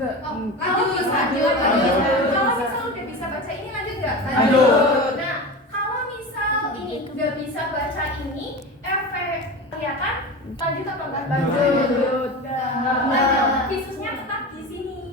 enggak? Kalau misal udah bisa baca ini lanjut nggak? Lanjut. Nah, kalau misal ini nggak bisa baca ini, kelihatan lanjut apa enggak? Lanjut. Nah, visusnya tetap di sini.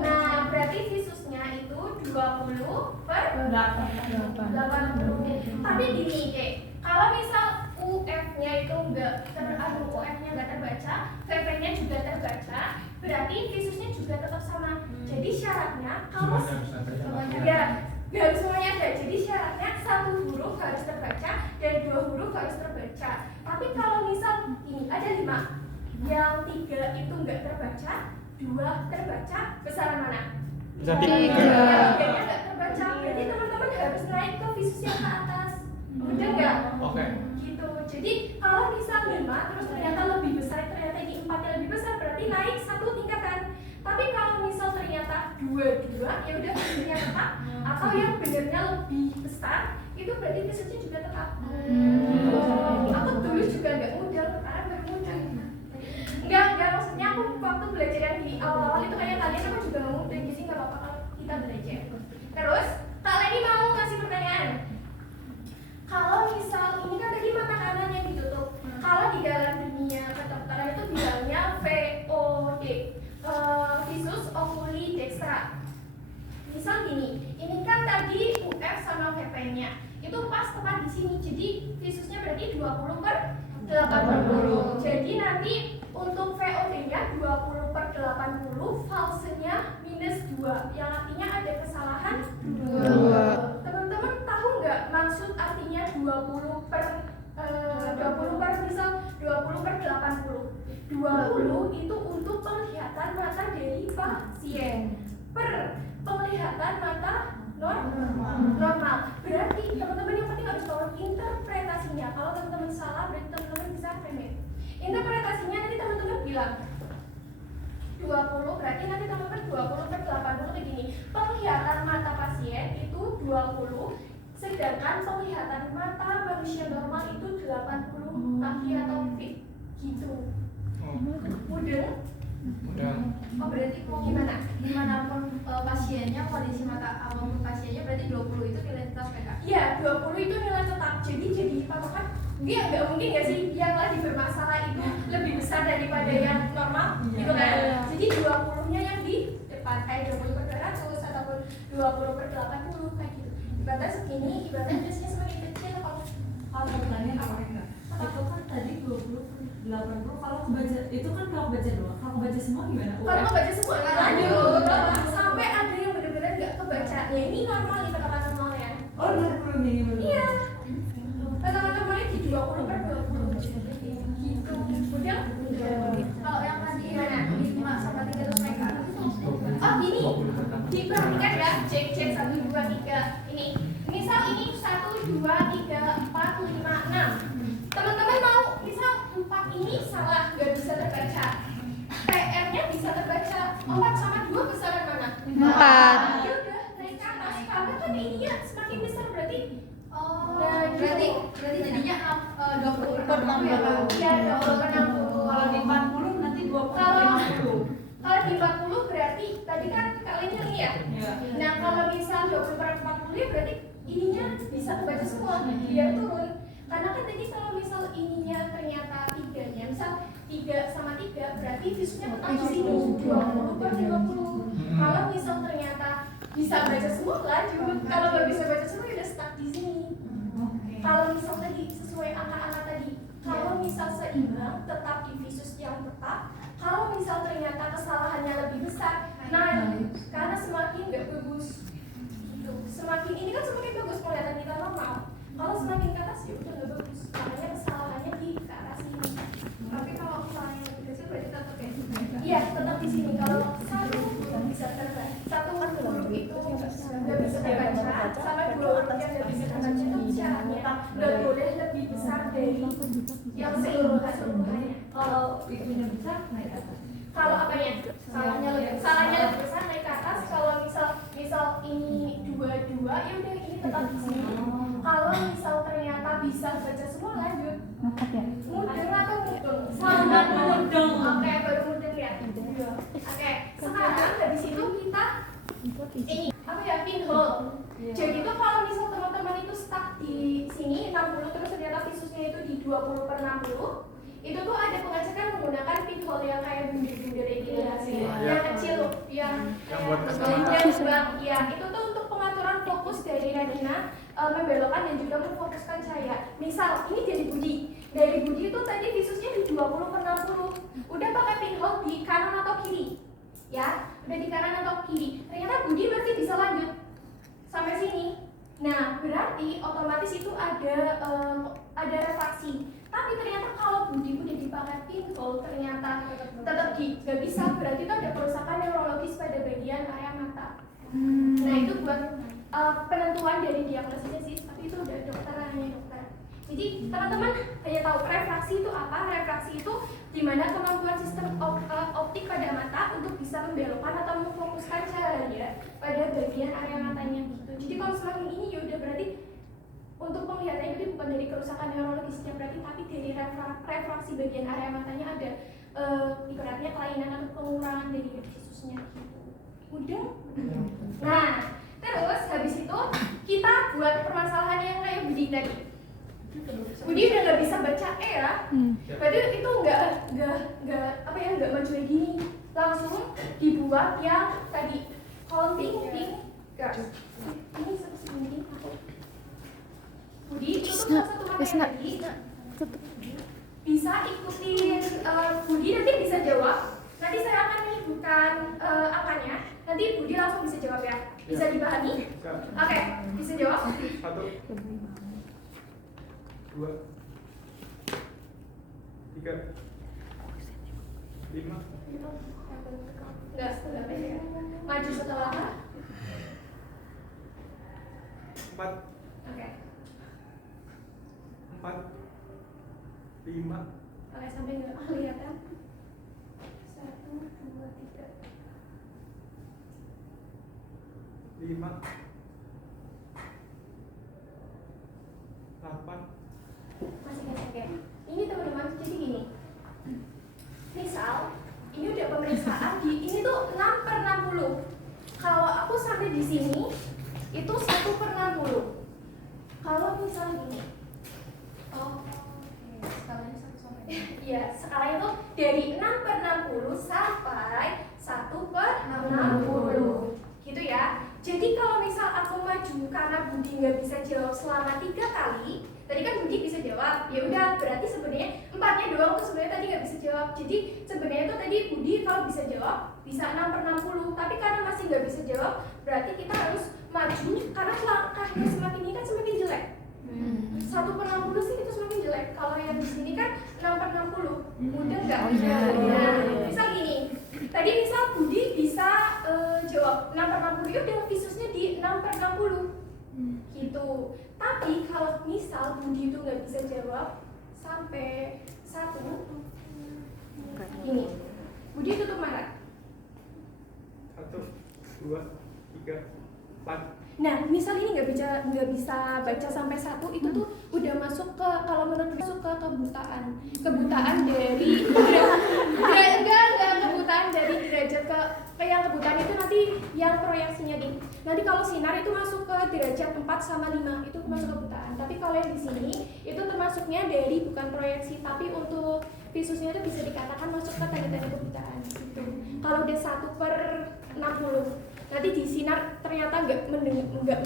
Nah, berarti visusnya itu 20/80. Tapi gini, kalau misal UF-nya itu UF-nya nggak terbaca, VP-nya juga terbaca, berarti visusnya juga tetap sama. Jadi syaratnya kalau ya nggak harus semuanya ada. Jadi syaratnya 1 huruf harus terbaca dan 2 huruf harus terbaca. Tapi kalau misal ini ada 5, yang 3 itu nggak terbaca, 2 terbaca, besaran mana? Bisa 3. Yang 3-nya nggak terbaca, berarti teman-teman harus naik ke visus yang ke atas. Udah nggak? Oke. Gitu. Jadi kalau misal 5 terus ternyata lebih besar, ternyata ini 4 yang lebih besar, berarti naik 1 tingkatan. Tapi kalau misal ternyata 2, ya udah visusnya tetap, atau yang benernya lebih besar, itu berarti visusnya juga tetap. Aku dulu juga nggak mudah, karena baru mudah. Enggak, maksudnya aku waktu belajar yang di awal-awal itu kayak kalian aku juga nggak mudah, jadi nggak apa-apa kalau kita belajar. Terus, Kak Leni mau kasih pertanyaan. Kalau misal ini kan tadi mata kanan yang ditutup, kalau di dalam dunia kedokteran itu bilangnya VOD, visus oculi dextra. Misal gini, ini kan tadi UF sama VP-nya itu pas tepat di sini, jadi visusnya berarti 20/80. Jadi nanti untuk VOD-nya 20/80, falsenya -2, yang artinya ada kesalahan 2. Teman-teman tahu nggak maksud artinya 20/80? 20 itu untuk penglihatan mata dari pasien per penglihatan mata normal. Berarti teman-teman yang penting harus tahu interpretasinya. Kalau teman-teman salah, berarti teman-teman bisa remit. Interpretasinya nanti teman-teman bilang 20, berarti nanti teman-teman 20/80 begini. Penglihatan mata pasien itu 20, sedangkan penglihatan mata manusia normal itu 80 kaki atau feet. Gitu. Mudah? Oh, berarti mau gimana? Dimanapun pasiennya, kondisi mata apapun pasiennya, berarti 20 itu nilai tetap ya Kak? Iya, 20 itu nilai tetap. Jadi patokan dia nggak mungkin nggak sih yang lagi bermasalah itu lebih besar daripada yang normal, gitu kan? Jadi 20-nya yang di depan, kayak 20/200 ataupun 20/80 kayak gitu. Ibaratnya segini, ibaratnya biasanya semakin kecil kalau Pertanyaan apa enggak? Itu kan tadi 20/80, kalau kebaca itu kan kalau kebaca doang. Kalau kebaca semua gimana? kalau kebaca semua lanjut sampai ada yang benar-benar nggak kebaca. Ya ini normal nih kata-kata normalnya. Oh, 20 nih. Iya. Kata-kata normalnya di 20/20 gitu. Udah? Kalau yang tadi gimana? Di 5 sampai 3 terus naik ke atas itu Oh gini, diperhatikan ya, cek 1, 2, 3. Ini, misal ini 1, 2, 3, 4, 5, 6. Teman-teman mau, misal 4 ini salah, nggak bisa terbaca. PR-nya bisa terbaca. 4 sama 2 besaran mana? 4. Ya udah, naik ke atas. Karena kan ininya semakin besar berarti. berarti jadinya 20/60 ya Kak? Iya, 20/60. Kalau di 40 nanti 20/50. Kalau di 40 berarti tadi kan kalian ini ya. Iya. Nah kalau misal 20/40 ya berarti ininya bisa kebaca semua biar turun. Karena kan tadi kalau misal ininya ternyata 3-nya, misal 3 sama 3 berarti visusnya tetap di sini 20/50. Kalau misal ternyata bisa baca semua lanjut. Kalau nggak bisa baca semua ya udah stuck di sini. Kalau misal tadi sesuai angka-angka tadi, kalau misal seimbang tetap di visus yang tetap. Kalau misal ternyata kesalahannya lebih besar, naik karena semakin nggak bagus. Gitu. Semakin ini kan semakin bagus penglihatan kita normal. Kalau semakin ke atas ya udah nggak bagus. Makanya kesalahannya di ke arah sini. Tapi kalau kesalahannya lebih kecil berarti tetap kayak gitu. Iya, tetap di sini. Kalau satu huruf bisa terbaca, satu huruf itu nggak bisa terbaca, sama 2 huruf yang nggak bisa terbaca itu syaratnya nggak boleh lebih besar dari yang seluruhannya. Kalau itunya besar naik atas. Kalau apanya? Salahnya lebih besar naik ke atas. Kalau misal ini 2 ya udah ini tetap di sini. Kalau misal ternyata bisa baca semua lanjut. Mudeng atau mudeng? Sangat mudeng. Oke, baru mudeng ya. Oke. 20/60, itu tuh ada pengecekan menggunakan pinhole yang kayak bunder-bunder ini ya, yang kecil, yang buat ya itu tuh untuk pengaturan fokus dari retina, membelokkan dan juga memfokuskan cahaya. Misal ini dari Budi itu tadi visusnya di 20/60, udah pakai pinhole di kanan atau kiri, ya, udah di kanan atau kiri. Ternyata Budi masih bisa lanjut sampai sini. Nah, berarti otomatis itu ada refraksi. Tapi ternyata kalau Budi udah dipakai pinhole ternyata tetap nggak bisa, berarti itu ada kerusakan neurologis pada bagian area mata. Nah, itu buat penentuan dari diagnosisnya sih, tapi itu udah dokter hanya dokter. Jadi teman-teman hanya tahu refraksi itu apa. Refraksi itu dimana kemampuan sistem optik pada mata untuk bisa membelokkan atau memfokuskan cahaya pada bagian area matanya gitu. Jadi kalau semakin ini ya udah berarti untuk penglihatannya itu bukan dari kerusakan neurologisnya berarti, tapi dari refraksi bagian area matanya ada ibaratnya kelainan atau pengurangan dari visusnya gitu. Udah? Nah, terus habis itu kita buat permasalahan yang kayak Budi tadi. Budi udah nggak bisa baca ya, berarti itu nggak maju lagi nih, langsung dibuat yang tadi counting ini segini aku. Budi tutup satu mata lagi, bisa ikutin Budi nanti bisa jawab. Nanti saya akan menyebutkan angkanya, nanti Budi langsung bisa jawab ya. Bisa dipahami? Oke, bisa jawab? 1, 2, 3, 5. Enggak pendek. Maju satu langkah. 4, Oke. 4, 5. Oke, sampai nggak kelihatan. 1, 2, 3. 5, 8. Masih oke. Ini teman-teman, jadi gini. Misal, ini udah pemeriksaan ini tuh 6/60. Kalau aku sampai di sini, itu 1/60. Kalau misal gini, Skalanya 1 sampai 6. iya, skala itu dari 6/60 sampai 1/60. Gitu ya. Jadi kalau misal aku maju karena Budi nggak bisa jawab selama 3 kali, tadi kan Budi bisa jawab, ya udah berarti sebenarnya 4-nya doang tuh sebenarnya tadi nggak bisa jawab. Jadi sebenarnya tuh tadi Budi kalau bisa jawab bisa 6/60, tapi karena masih nggak bisa jawab, berarti kita harus maju karena langkahnya semakin ini kan semakin jelek. 1/60 sih itu semakin jelek. Kalau yang di sini kan 6/60, mudah nggak? Misal gini, tadi misal Budi bisa jawab 6/60, ya udah visusnya di 6/60 gitu. Tapi kalau misal Budi itu nggak bisa jawab sampai 1, ini Budi tutup mata. 1, 2, 3, 4. Nah, misal ini nggak bisa baca sampai 1, itu tuh udah masuk ke, kalau menurut masuk ke kebutaan dari kebutaan dari derajat ke yang kebutaan itu nanti yang proyeksinya di. Nanti kalau sinar itu masuk ke derajat 4 sama 5 itu masuk kebutaan. Tapi kalau yang di sini itu termasuknya dari bukan proyeksi, tapi untuk visusnya itu bisa dikatakan masuk ke tanda-tanda kebutaan gitu. Kalau udah 1/60 nanti di sinar ternyata nggak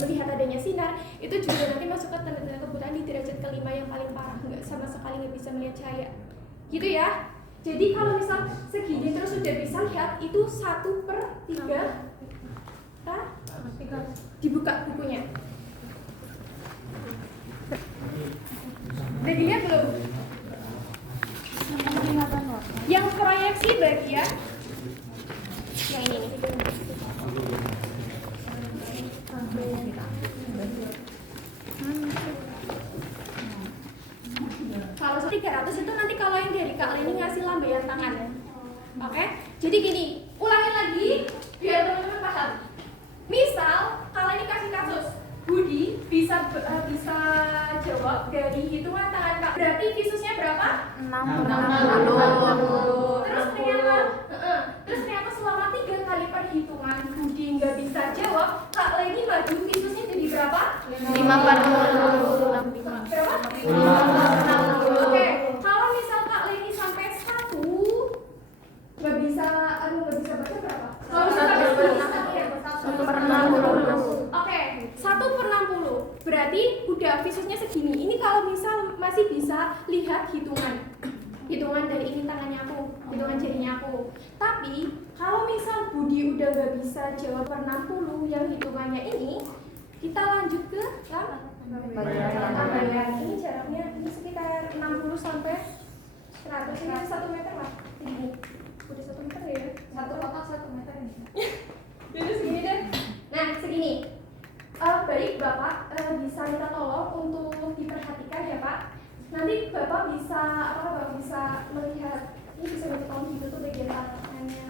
melihat adanya sinar, itu juga nanti masuk ke tanda-tanda kebutaan di derajat ke-5 yang paling parah, nggak sama sekali nggak bisa melihat cahaya gitu ya. Jadi kalau misal segini terus sudah bisa lihat, itu 1/3. Dibuka bukunya, udah dilihat belum? Yang proyeksi bagian yang ini nih. Kalau 300 itu nanti kalau yang dari Kak Leni ngasih lambaian tangan. Oke? Jadi gini, ulangin lagi biar teman-teman paham. Misal Kak Leni kasih kasus, Budi bisa jawab dari hitungan tangan Kak. Berarti visusnya berapa? 60. Terus ternyata selama 3 kali perhitungan Budi nggak bisa jawab, Kak Leni maju visusnya jadi berapa? 5/60. Berapa? 5/60. Oke. nggak bisa baca berapa? Kalau Kalau satu bisa per baca 1/60. Oke, 1/60. Berarti udah visusnya segini. Ini kalau misal masih bisa lihat hitungan dari ini tangannya aku, hitungan jarinya aku. Tapi kalau misal Budi udah nggak bisa jawab per 60 yang hitungannya ini, kita lanjut ke lambayan. Ini jaraknya ini sekitar 60 sampai 100. Ini 1 meter lah. Ini udah 1 meter ya? 1 meter ini. Jadi segini deh. Nah, segini. Baik Bapak, bisa minta tolong untuk diperhatikan ya Pak. Nanti Bapak bisa melihat ini bisa minta tolong ditutup bagian tangannya.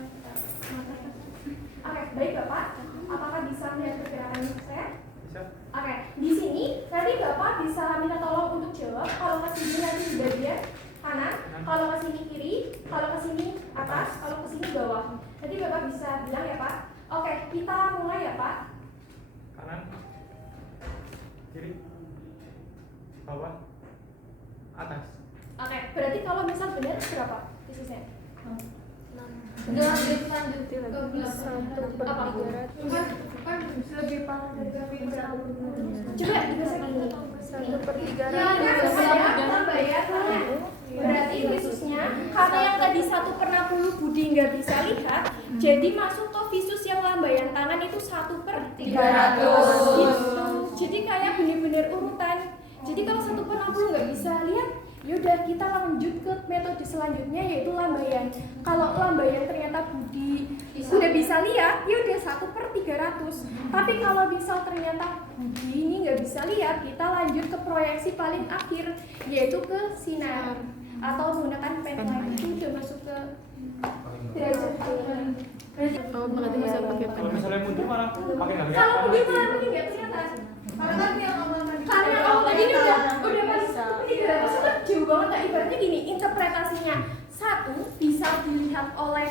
Oke, baik Bapak. Apakah bisa melihat pergerakan saya? Bisa. Oke, di sini nanti Bapak bisa minta tolong untuk jawab. Kalau ke sini nanti di bagian kanan, kalau ke sini kiri, kalau ke sini atas, kalau ke sini bawah. Nanti Bapak bisa bilang ya Pak. Oke, kita mulai ya Pak. Kanan, kiri, bawah, atas. Oke, berarti kalau misal benar berapa visusnya? Udah lanjut ke Apa? lebih parah dari grafik Coba dibahas gini. 1/300. Ya, ada lambayan. Berarti visusnya karena yang tadi 1/60 Budi nggak bisa lihat, jadi masuk ke visus yang lambayan tangan itu 1/300. Gitu. Jadi kayak bener-bener urutan. Jadi kalau 1/60 nggak bisa lihat, yaudah kita lanjut ke metode selanjutnya yaitu lambayan. Kalau lambayan ternyata Budi udah bisa lihat, yaudah 1/300. Tapi kalau misal ternyata Budi ini nggak bisa lihat, kita lanjut ke proyeksi paling akhir yaitu ke sinar atau menggunakan pen line. Itu udah masuk ke derajat paling. Oh, berarti bisa pakai pen. Kalau misalnya mundur malah makin nggak Kalau Budi kelihatan. malah mungkin nggak kelihatan. karena kan yang ngomong tadi Karena kalau tadi ini udah pas 300 itu jauh banget Kak. Ibaratnya gini, interpretasinya satu bisa dilihat oleh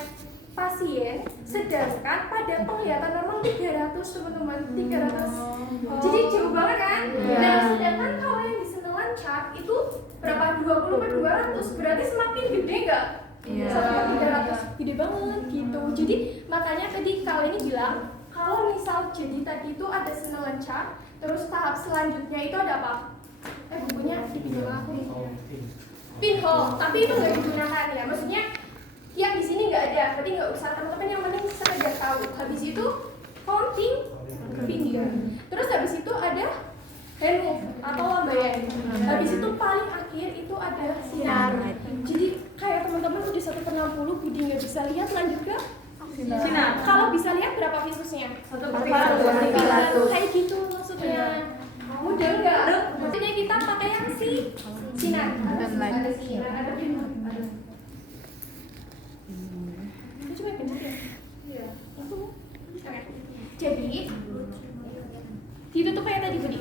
pasien, sedangkan pada penglihatan normal 300 teman-teman, 300. Jadi jauh banget kan? Nah, sedangkan kalau yang di Snellen chart itu berapa? 20/200, berarti semakin gede nggak? Iya. 1/300, gede banget gitu. Jadi makanya tadi kali ini bilang kalau misal jadi tadi itu ada Snellen chart, terus tahap selanjutnya itu ada apa? Bukunya di pinjam aku nih. Pinhole, tapi itu nggak digunakan ya. Maksudnya yang di sini nggak ada, berarti nggak usah teman-teman, yang penting sekedar tahu. Habis itu counting finger. Terus habis itu ada hand move atau lambayan. Habis itu paling akhir itu ada sinar. Jadi kayak teman-teman udah 1/60 Budi nggak bisa lihat, lanjut ke sinar. Kalau bisa lihat berapa visusnya? 1/300. Kayak gitu maksudnya. Mudah nggak? Maksudnya kita pakai yang sinar. Ada sinar, ada pinhole. Itu cuma pinhole ya? Iya. Oke. Jadi ditutup kayak tadi Budi.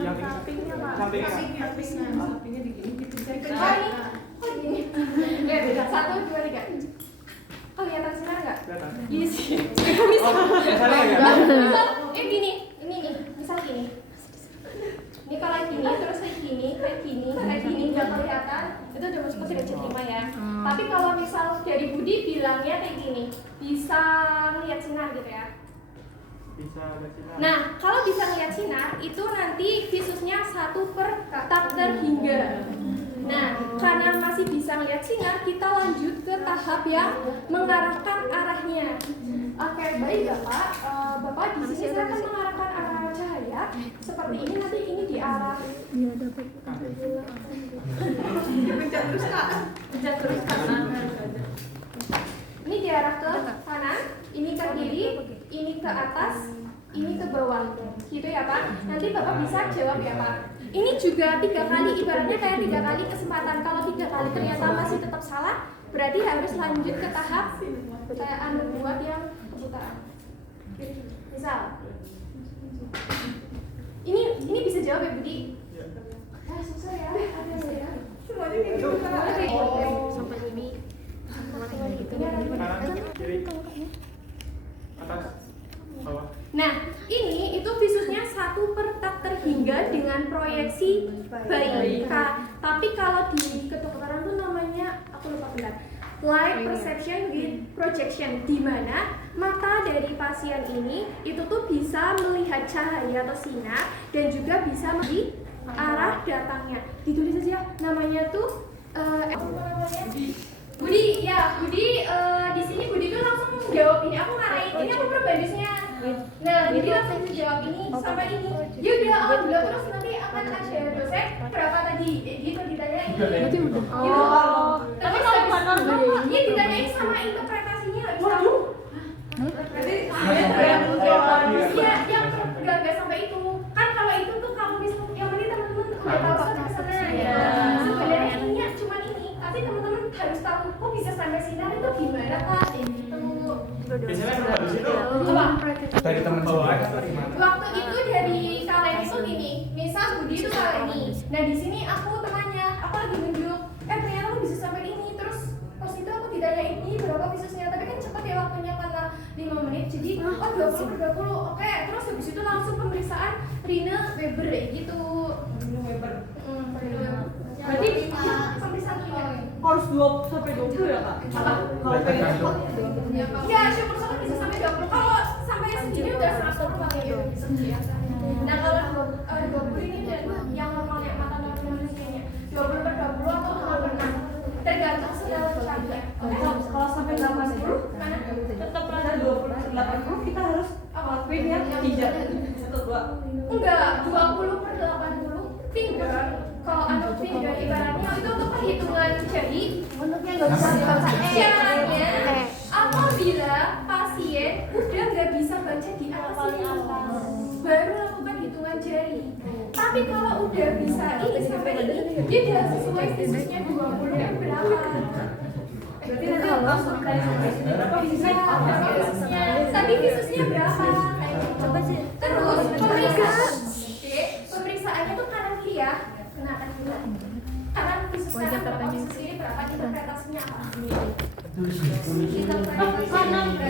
Yang sampingnya. Sampingnya digini. Oh gini. Ya beda. 1, 2, 3. Kelihatan sinar nggak? Kelihatan. Iya sih. Oh, misalnya ya. Misal, gini, ini nih, misal gini. Ini kalau gini, terus kayak gini nggak kelihatan, itu udah masuk ke derajat 5 ya. Tapi kalau misal dari Budi bilangnya kayak gini, bisa melihat sinar gitu ya. Bisa bersinar. Nah, kalau bisa melihat sinar, itu nanti visusnya 1/takter hingga. Nah, karena masih bisa melihat sinar, kita lanjut ke tahap yang mengarahkan arahnya. Oke, baik Bapak. Bapak di sini saya akan mengarahkan arah cahaya seperti ini. Nanti ini di arah. Iya, dapat. Pencet terus kanan. Ini diarah ke kanan, ini ke kiri, ini ke atas, ini ke bawah, gitu ya Pak. Nanti Bapak bisa jawab ya Pak. Ini juga 3 kali, ibaratnya kayak 3 kali kesempatan. Kalau 3 kali ternyata masih tetap salah, berarti harus lanjut ke tahap kayak buat yang kebutaan. Misal, ini bisa jawab ya Budi? Susah ya, ada ya. Semuanya kayak gitu. Sampai ini. Kanan, kiri, atas, bawah. Nah, ini itu visusnya 1/takter hingga dengan proyeksi baik. Tapi kalau di kedokteran tuh namanya bentar. Light perception with projection, di mana mata dari pasien ini itu tuh bisa melihat cahaya atau sinar dan juga bisa melihat arah datangnya. Ditulis aja namanya tuh apa namanya? Budi, ya Budi, di sini Budi tuh langsung jawab ini. Aku ngarahin ini, aku perbandusnya. Nah, jadi langsung jawab ini sama ini. Ya udah, alhamdulillah, terus nanti akan ada dosen berapa tadi? Gitu ditanyain. Berarti udah. Gitu. Tapi kalau bukan normal, iya ditanyain sama interpretasinya nggak bisa. Berarti Iya, yang nggak sampai itu. Kan kalau itu tuh kamu bisa, yang penting teman-teman udah tahu sampai kesana ya. Sebenarnya ininya cuma ini, tapi teman-teman harus tahu kok bisa sampai sinar itu gimana kak? Gitu. Biasanya habis itu Dari teman bawa sendiri. atau gimana? Waktu itu dari kalian itu gini, misal Budi itu kalian ini. Nah di sini aku temannya, aku lagi nunjuk, ternyata aku bisa sampai ini. Terus pas itu aku ditanyain ini berapa visusnya, tapi kan cepet ya waktunya karena 5 menit. Jadi 20/20, oke. Terus habis itu langsung pemeriksaan Rina Weber gitu. Weber. Berarti pemeriksaan Rina. Harus 20 ya kak? Apa? Kalau pengen Ya syukur sangat bisa sampai 20. Kalau sampai segini udah 100 pakai ya. Nah kalau 20 ini yang normalnya mata normalnya kayaknya 20/20 atau 6/6 tergantung segala caranya. kalau sampai 80 Mana? tetap ada 20/80 kita harus lakuin yang 3, 1, 2. Enggak, 20/80 finger. Kalau anu finger ibaratnya itu untuk perhitungan jari. Bentuknya nggak bisa dibaca. Syaratnya apabila pasien udah nggak bisa baca di atas ini baru lakukan hitungan jari. Tapi kalau udah bisa ini sampai ini, dia udah sesuai visusnya 20 dan berapa. Berarti nanti langsung dari sampai sini berapa Visusnya, tapi visusnya berapa? Coba sih. Terus pemeriksaan, pemeriksaannya tuh kanan kiri ya, kanan kiri. Kanan visus kanan berapa, visus kiri berapa, interpretasinya apa?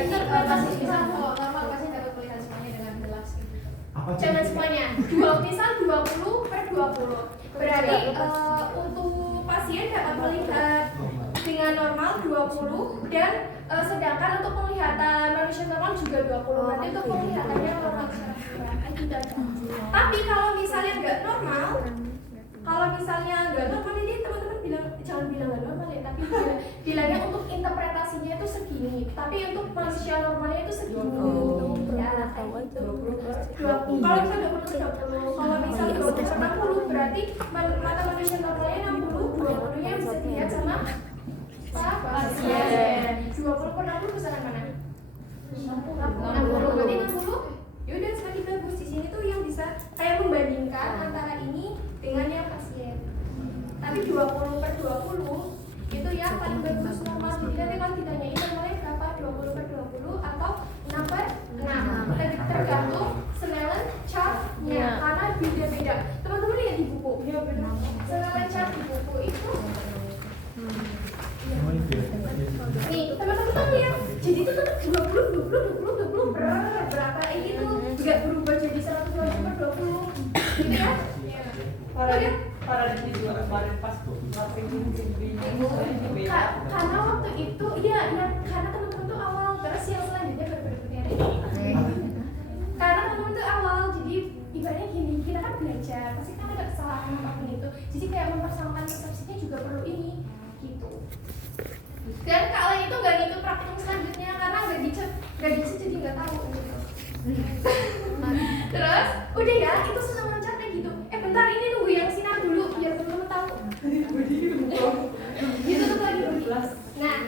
Interpretasinya normal pasti dapat melihat semuanya dengan jelas gitu. Jangan semuanya. Misal 20/20. Berarti untuk pasien dapat melihat dengan normal 20 dan sedangkan untuk penglihatan manusia normal juga 20. Berarti untuk penglihatannya normal. Tapi kalau misalnya nggak normal, ini teman-teman bilang jangan bilang nggak normal ya, tapi bilangnya untuk interpretasinya itu segini. Tapi untuk manusia normalnya itu segini. Ya, kayak gitu. 20. Kalau misalnya 20/20, kalau misalnya 20/60 berarti mata manusia normalnya 60, 20-nya bisa dilihat sama pasien. 20/60 besaran mana? 60. Berarti 60. Yaudah semakin bagus di sini tuh yang bisa kayak membandingkan antara ini dengan yang pasien. Tapi 20/20 itu yang paling bagus normal. Jadi nanti kalau ditanyain normalnya berapa, 20/20 atau 6/6. Tergantung Snellen chart-nya karena beda-beda. Teman-teman lihat di buku. Snellen chart di buku itu. Nih, teman-teman tuh lihat. Jadi itu tetap 20 berapa ini tuh nggak berubah jadi 120/20 gitu ya? Para di juga kemarin pas Karena waktu itu karena teman-teman tuh awal, terus yang selanjutnya berikutnya karena teman-teman tuh awal, jadi ibaratnya gini, kita kan belajar pasti kan ada kesalahan apapun itu, jadi kayak mempersamakan persepsinya juga perlu ini gitu. Dan kalian itu nggak ngikut praktikum selanjutnya karena nggak dicek jadi nggak tahu gitu. Terus udah ya, itu senang lancar kayak gitu. Bentar ini nunggu yang sinar dulu biar teman-teman tahu. Gitu tuh lagi. Nah,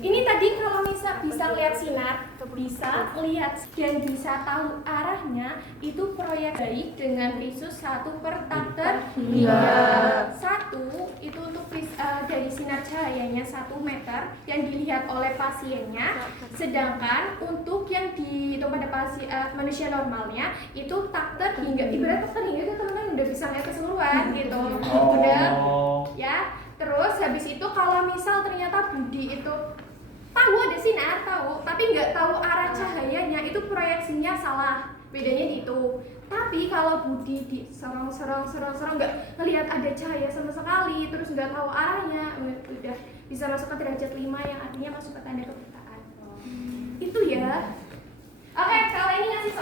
ini tadi kalau bisa lihat sinar, bisa lihat dan bisa tahu arahnya, itu proyek baik dengan visus 1/takter. Satu itu untuk dari sinar cahayanya 1 meter yang dilihat oleh pasiennya, sedangkan untuk yang dihitung pada manusia normalnya itu takter hingga ibarat takter hingga itu teman-teman udah bisa lihat keseluruhan gitu. Udah ya. Terus habis itu kalau misal ternyata Budi itu tahu ada sinar, tapi nggak tahu arah cahayanya, itu proyeksinya salah. Bedanya di itu. Tapi kalau Budi di serong nggak ngelihat ada cahaya sama sekali, terus nggak tahu arahnya, udah bisa masuk ke derajat 5 yang artinya masuk ke tanda kebutaan. Itu ya. Oke, kalau ini ngasih